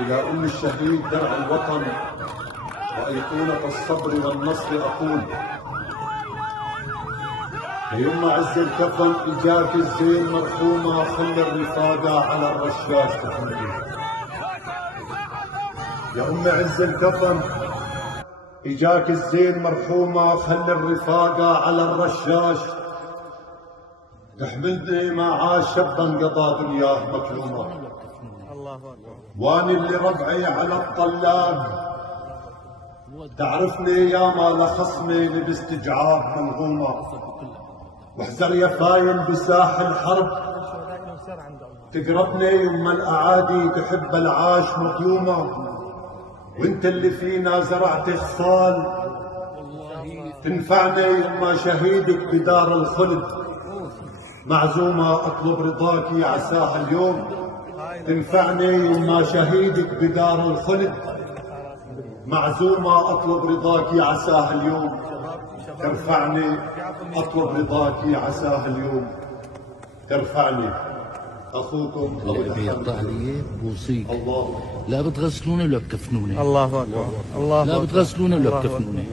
إلى أم الشهيد درع الوطن وأيقونة الصبر والنصر أقول: يما عز الكفن إجاك الزين مرحومة، خلي الرفاقة على الرشاش تحملي. يا أم عز الكفن إجاك الزين مرحومة، خلي الرفاقة على الرشاش تحملني. ما عاش شابا قضى دنياه مكلومة، واني اللي ربعي على الطلاب تعرفني ياما لخصمي باستجعاب منغومة. واحذر يا فاين بساح الحرب تقربني يما الأعادي تحب العاش مظلومة. وانت اللي فينا زرعت خصال تنفعني يما شهيدك بدار الخلد معزومة. اطلب رضاكي عساها اليوم تنفعني يما شهيدك بدار الخلد معزومة. اطلب رضاكي عساها اليوم ترفعني، اطلب رضاكي عساها اليوم ترفعني. اخوكم اللي بيقطع لي بوصيك الله، لا بتغسلوني ولا بكفنوني. الله اكبر. الله لا بتغسلوني ولا بكفنوني.